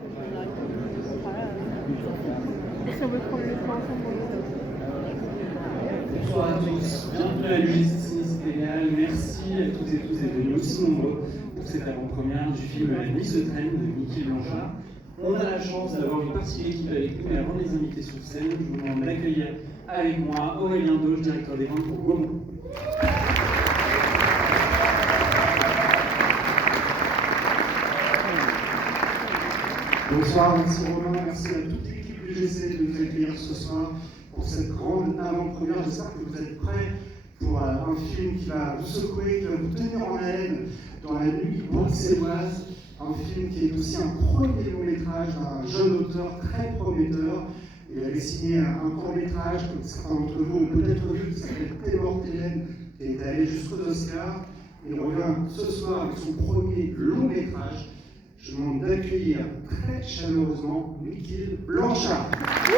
Si on veut prendre le temps ensemble pour le faire. Bonsoir à tous, bienvenue à l'UGC Citadel. Merci à toutes et tous d'être venus aussi nombreux pour cette avant-première du film La Nuit se traîne de Mickey Blanchard. On a la chance d'avoir une partie de l'équipe avec nous, mais avant de les inviter sur scène, je vous demande d'accueillir avec moi Aurélien Doge, directeur des ventes pour Gaumont. Bonsoir, merci Romain, merci à toute l'équipe du GC de nous accueillir ce soir pour cette grande avant-première. J'espère que vous êtes prêts pour un film qui va vous secouer, qui va vous tenir en haleine dans la nuit bruxelloise. Un film qui est aussi un premier long-métrage d'un jeune auteur très prometteur. Il avait signé un court-métrage que certains d'entre vous ont peut-être vu, qui s'appelle Témortélène, qui est allé jusqu'aux Oscars. Et il revient ce soir avec son premier long-métrage. Je vous demande d'accueillir très chaleureusement Mickey Blanchard. Et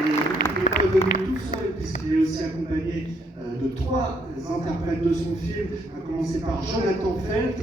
il n'est pas venu tout seul, puisqu'il est aussi accompagné de trois interprètes de son film, à commencer par Jonathan Felt.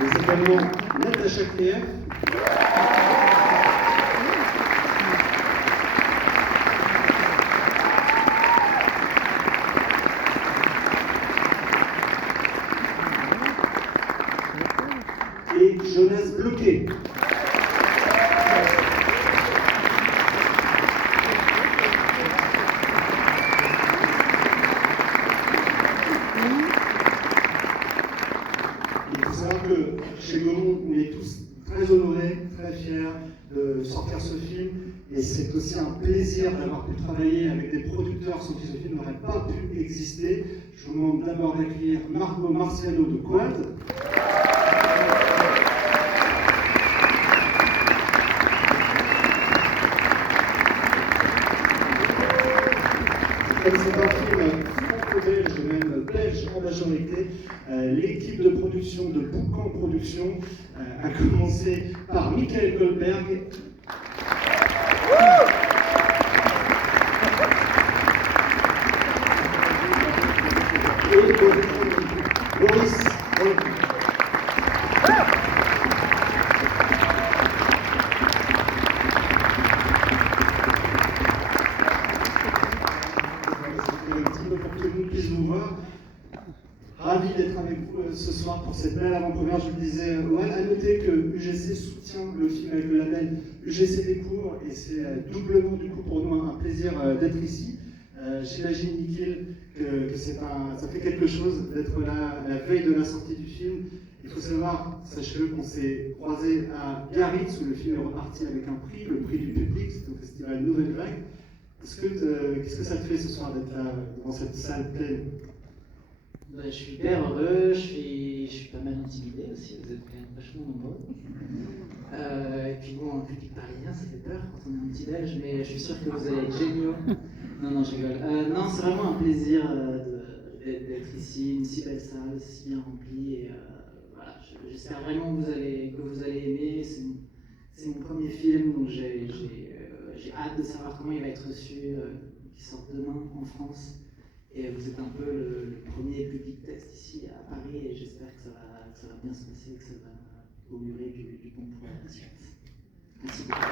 Mais également Natacha Cléef. Et Jonas Bloquet. Il faut savoir que chez Gaumont, on est tous très honorés, très fiers de sortir ce film. Et c'est aussi un plaisir d'avoir pu travailler avec des producteurs sans qui ce film n'aurait pas pu exister. Je vous demande d'abord d'accueillir Marco Marciano de Quad. Comme c'est un film franco-belge, même belge en majorité, l'équipe de production de Boucan Productions a commencé par Michael Goldberg. Et Boris Rolf. Un petit peu pour que tout le monde puisse vous voir. Ravi d'être avec vous ce soir pour cette belle avant-première. Je vous le disais, à noter que UGC soutient le film avec le label UGC Découvre et c'est doublement du coup pour nous un plaisir d'être ici. J'imagine, Nikhil, que ça fait quelque chose d'être là à la veille de la sortie du film. Il faut savoir, sachez-le, qu'on s'est croisés à Biarritz où le film est reparti avec un prix, le prix du public, c'était au festival Nouvelle Vague. Qu'est-ce que ça te fait ce soir d'être là dans cette salle pleine? Je suis hyper heureux, je suis pas mal intimidé aussi, vous êtes quand même vachement nombreux. Et puis bon, un public parisien, ça fait peur quand on est un petit belge, mais je suis sûr que vous allez être géniaux. Non, je rigole. Non, c'est vraiment un plaisir d'être ici, une si belle salle, si bien remplie. Et voilà, j'espère vraiment que vous allez aimer. C'est mon premier film, donc j'ai hâte de savoir comment il va être reçu, qui sort demain en France. Et vous êtes un peu le premier public test ici à Paris et j'espère que ça va bien se passer, que ça va augurer du bon pour la suite. Merci beaucoup.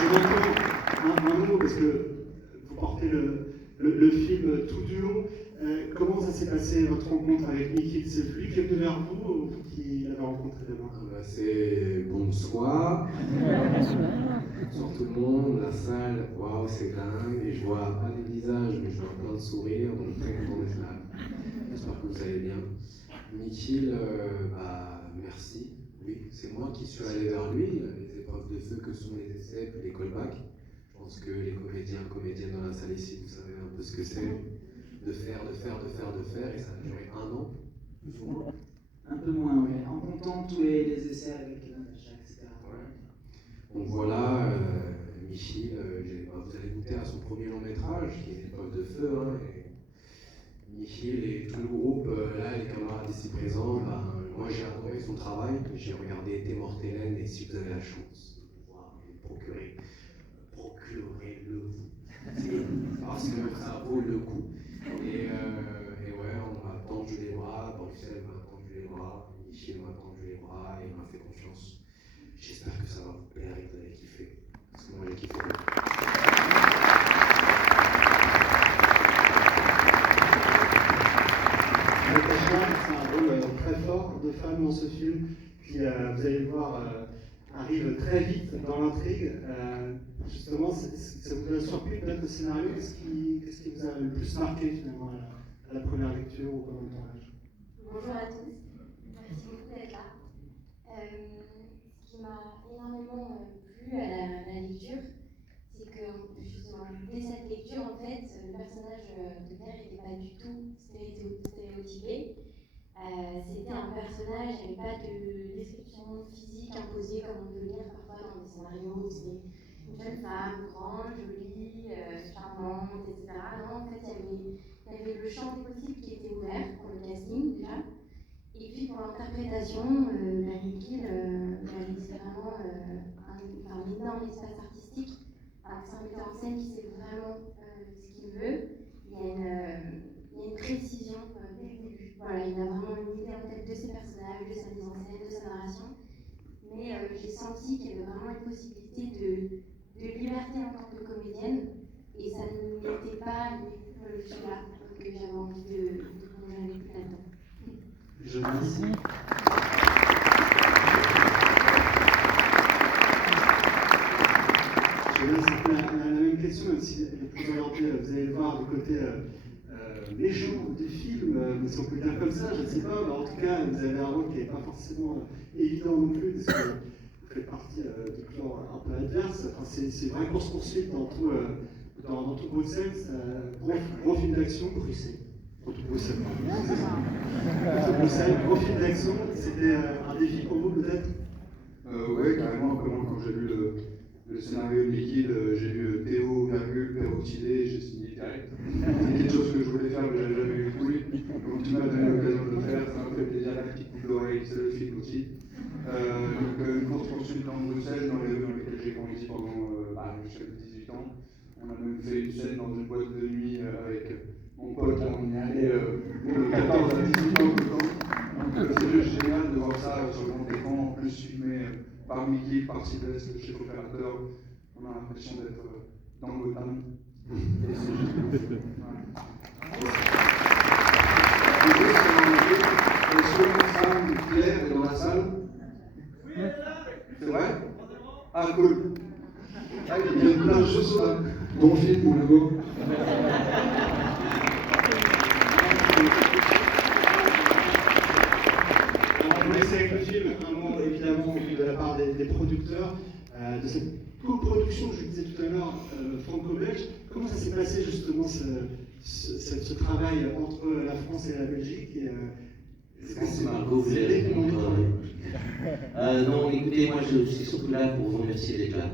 Je m'entends un mot parce que vous portez le film tout du long. Comment ça s'est passé votre rencontre avec Nikhil? C'est lui qui est venu vers vous ou vous qui l'avez rencontré d'abord? C'est bonsoir. Bonsoir tout le monde, la salle, waouh, c'est dingue. Et je vois pas des visages, mais je vois plein de sourires, donc très content d'être là. J'espère que vous allez bien. Nikhil, merci. Oui, c'est moi qui suis allé vers lui. Les épreuves de feu que sont les essais puis les callbacks. Je pense que les comédiennes dans la salle ici, vous savez un peu ce que c'est. De faire, et ça a duré 1 an, plus ou moins. Un peu moins, oui. En comptant temps tous les essais avec Natacha, etc. Ouais. Donc voilà, Michel, vous allez goûter à son premier long métrage, qui est une épreuve de feu. Hein, et Michel et tout le groupe, là, les camarades ici présents, moi j'ai adoré son travail. J'ai regardé T'es morte Hélène, et si vous avez la chance de pouvoir le procurer, procurez-le. Parce que ça vaut le coup. Et ouais, on m'a tendu les bras, Bruxelles m'a tendu les bras, Michel m'a tendu les bras et m'a fait confiance. J'espère que ça va vous plaire et que vous allez kiffer. Parce que moi j'ai kiffé. Natacha, c'est un rôle très fort de femme dans ce film, qui, vous allez le voir, arrive très vite dans l'intrigue. Justement, ça vous a surpris peut-être le scénario? Qu'est-ce qui vous a le plus marqué finalement à la première lecture ou pendant le tournage? Bonjour à tous, merci beaucoup d'être là. Ce qui m'a énormément plu à la lecture, c'est que justement, dès cette lecture, en fait, le personnage de Claire n'était pas du tout stéréotypé. C'était un personnage, il n'y avait pas de description physique imposée comme on peut lire parfois dans des scénarios où c'est une jeune femme grande, jolie, charmante, etc. Non, en fait, il y avait le champ des possibles qui était ouvert pour le casting déjà. Et puis pour l'interprétation, Mickey, c'est vraiment un énorme espace artistique. C'est un metteur en scène qui sait vraiment ce qu'il veut. Il y a une précision dès le début. Voilà, il a vraiment une idée en tête de ses personnages, de sa mise en scène, de sa narration. Mais j'ai senti qu'il y avait vraiment une possibilité de liberté en tant que comédienne. Et ça ne m'était pas le film-là. Donc j'avais envie de plonger plus là-dedans. Je remercie. Je vais laisser la même question, même si elle est plus orientée, vous allez le voir, du côté méchant du film, mais si on peut le dire comme ça, je ne sais pas, mais en tout cas, vous avez un rôle qui n'est pas forcément évident non plus, parce que vous faites partie du clan un peu adverse. Enfin, c'est une vraie course-poursuite dans tout Bruxelles, gros film d'action, Bruxelles. Dans tout Bruxelles. Bruxelles, gros film d'action, c'était un défi pour vous peut-être? Oui, carrément. Quand j'ai lu le scénario de Liquide, j'ai lu Théo, Peroxydé, j'ai signé direct. C'est quelque chose que je voulais faire, mais j'avais jamais eu le coup. Donc tu m'as donné l'occasion de le faire, ça m'a fait plaisir. La petite coupe d'oreille, c'est le film aussi. Donc une course-poursuite dans Bruxelles, dans les rues dans lesquelles j'ai grandi pendant jusqu'à 18 ans. On a même fait une scène dans une boîte de nuit avec mon pote, là, on y allait de 14 à 18 ans tout le temps. Donc c'est juste génial de voir ça sur le grand écran, en plus filmé par Mickey, par Sylvestre, le chef opérateur. On a l'impression d'être dans Gotham. Et c'est juste. Est-ce que ma femme Claire est dans la salle? Oui, elle est là. C'est vrai? Ah, cool. Ah, il y a plein de choses là. Bon film, mon logo. On va laisser avec le film un mot évidemment de la part des producteurs de cette coproduction, je le disais tout à l'heure, franco-belge. Comment ça s'est passé justement ce travail entre la France et la Belgique Je pense que Margot voulait répondre. Non, écoutez, moi je suis surtout là pour vous remercier d'être là.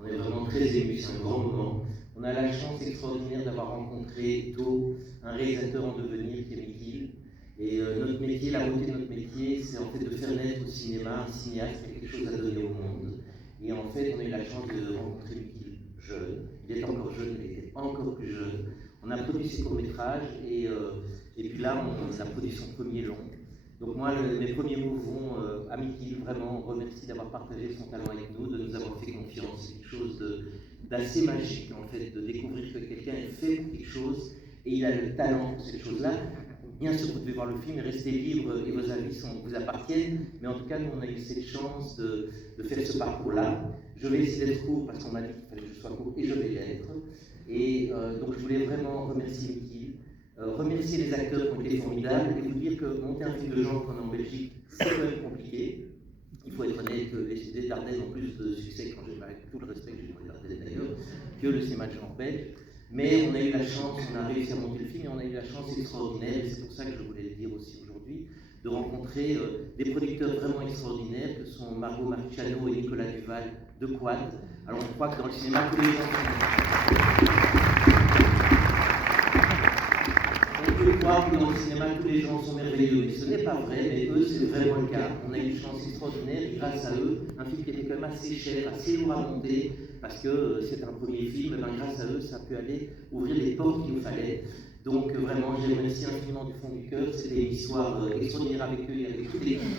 On est vraiment très émus, c'est un grand moment. On a la chance extraordinaire d'avoir rencontré tôt un réalisateur en devenir qui est Mickey. Et notre métier, la beauté de notre métier, c'est en fait de faire naître au cinéma un cinéaste qui a quelque chose à donner au monde. Et en fait, on a eu la chance de rencontrer Mickey jeune. Il est encore jeune, mais il était encore plus jeune. On a produit ses courts-métrages et puis là, on a produit son premier long. Donc moi, mes premiers mots vont à Mickey, vraiment remercie d'avoir partagé son talent avec nous, de nous avoir fait confiance. C'est quelque chose d'assez magique en fait, de découvrir que quelqu'un est fait pour quelque chose et il a le talent pour cette chose-là. Bien sûr, vous devez voir le film et rester libre et vos avis vous appartiennent, mais en tout cas, nous, on a eu cette chance de faire ce parcours-là. Je vais essayer d'être court parce qu'on m'a dit qu'il fallait que je sois court et je vais l'être. Et donc, je voulais vraiment remercier Mickey, remercier les acteurs qui ont été formidables et vous dire que monter un film de genre qu'on a en Belgique, c'est quand même compliqué. Il faut être honnête, les idées d'Ardenne ont plus de succès, quand j'ai avec tout le respect que j'ai pour les Ardennes d'ailleurs, que le cinéma de genre belge. Mais on a eu la chance, on a réussi à monter le film et on a eu la chance extraordinaire, et c'est pour ça que je voulais le dire aussi aujourd'hui, de rencontrer des producteurs vraiment extraordinaires que sont Margot Marciano et Nicolas Duval de Quad. Alors on croit que dans le cinéma, tous les gens on peut croire que dans le cinéma, tous les gens sont merveilleux, mais ce n'est pas vrai, mais eux, c'est vraiment le cas. On a eu une chance extraordinaire, et grâce à eux, un film qui était quand même assez cher, assez lourd à monter, parce que c'est un premier film, et bien, grâce à eux, ça a pu aller ouvrir les portes qu'il nous fallait. Donc vraiment, je les remercie infiniment du fond du cœur. C'était une histoire extraordinaire avec eux et avec toute l'équipe.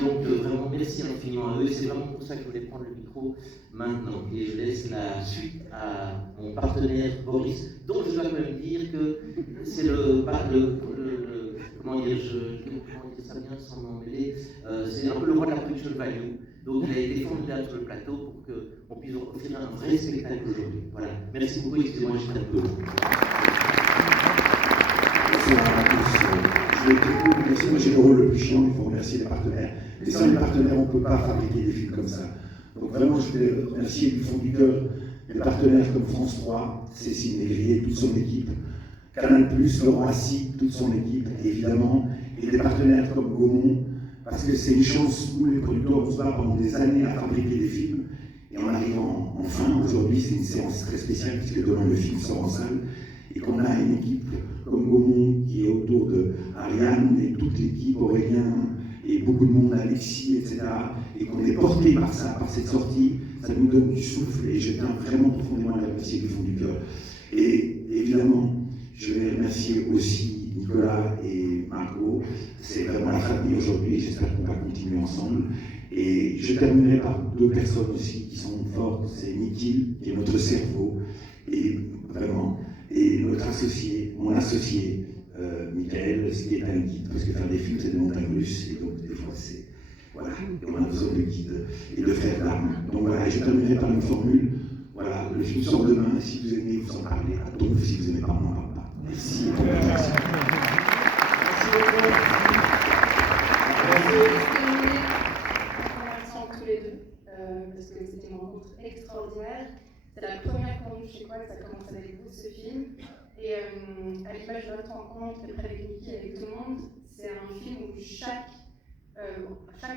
Donc vraiment, merci infiniment à eux. C'est vraiment pour ça que je voulais prendre le micro maintenant. Et je laisse la suite à mon partenaire Boris, dont je dois quand même dire que c'est comment dire ça bien sans m'en mêler, c'est un peu le roi de la production value. Donc il a été formidable sur le plateau pour qu'on puisse offrir un vrai spectacle aujourd'hui. Voilà. Merci beaucoup, excusez-moi, j'étais un peu long. Moi j'ai le rôle le plus chiant, il faut remercier les partenaires. Et sans les partenaires, on ne peut pas fabriquer des films comme ça. Donc vraiment, je voulais remercier du fond du cœur des partenaires comme France 3, Cécile Négrier, toute son équipe, Canal+, Laurent Assy, toute son équipe, évidemment, et des partenaires comme Gaumont, parce que c'est une chance, nous les producteurs, on se bat pendant des années à fabriquer des films, et en arrivant enfin, aujourd'hui, c'est une séance très spéciale, puisque demain le film sort en salle, et qu'on a une équipe comme Gaumont qui est autour de Ariane et toute l'équipe, Aurélien et beaucoup de monde, Alexis, etc. Et qu'on est porté par ça, par cette sortie, ça nous donne du souffle et je tiens vraiment profondément à les remercier du fond du cœur. Et évidemment, je vais remercier aussi Nicolas et Margot. C'est vraiment la famille aujourd'hui et j'espère qu'on va continuer ensemble. Et je terminerai par deux personnes aussi qui sont fortes. C'est Nikhil, qui est notre cerveau, et vraiment, et notre associé, mon associé, Michael, qui est un guide, parce que faire des films, c'est des montagnes russes, et donc des fois, c'est. Voilà, et on a besoin de guides et de frères d'armes. Donc voilà, et je terminerai par une formule. Voilà, le film sort demain, si vous aimez, vous en parlez à Donf, si vous n'aimez pas, on n'en parle pas. Merci. Merci. Tous les deux, parce que c'était une rencontre extraordinaire. C'est la première fois chez Quad, ça commence avec vous ce film. Et à l'image de notre rencontre, avec Niki, avec tout le monde, c'est un film où chaque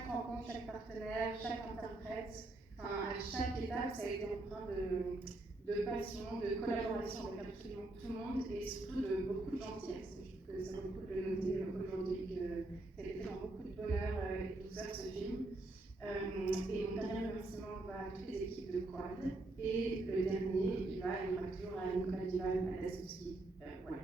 rencontre, chaque partenaire, chaque interprète, à chaque étape, ça a été empreint de passion, de collaboration avec absolument tout le monde et surtout de beaucoup de gentillesse. Je trouve que ça vaut le coup de le noter aujourd'hui, que ça a été dans beaucoup de bonheur et de douceur ce film. Et mon dernier remerciement va à toutes les équipes de Quad. Et le dernier, il va toujours à Nicolas Duval, à Dasowski. Voilà.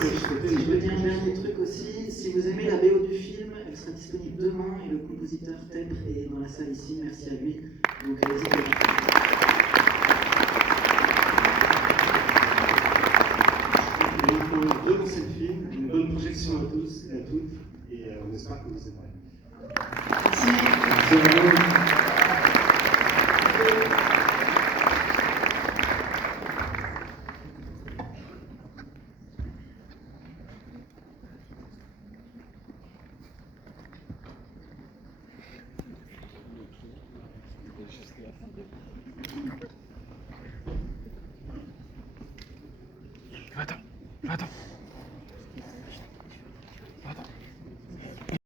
Si je veux dire un dernier truc aussi, si vous aimez la BO du film, elle sera disponible demain et le compositeur Tepre est dans la salle ici, merci à lui. Donc n'hésitez pas. Deux bons film, une bonne projection à tous et à toutes, et on espère que vous aimerez. Attends.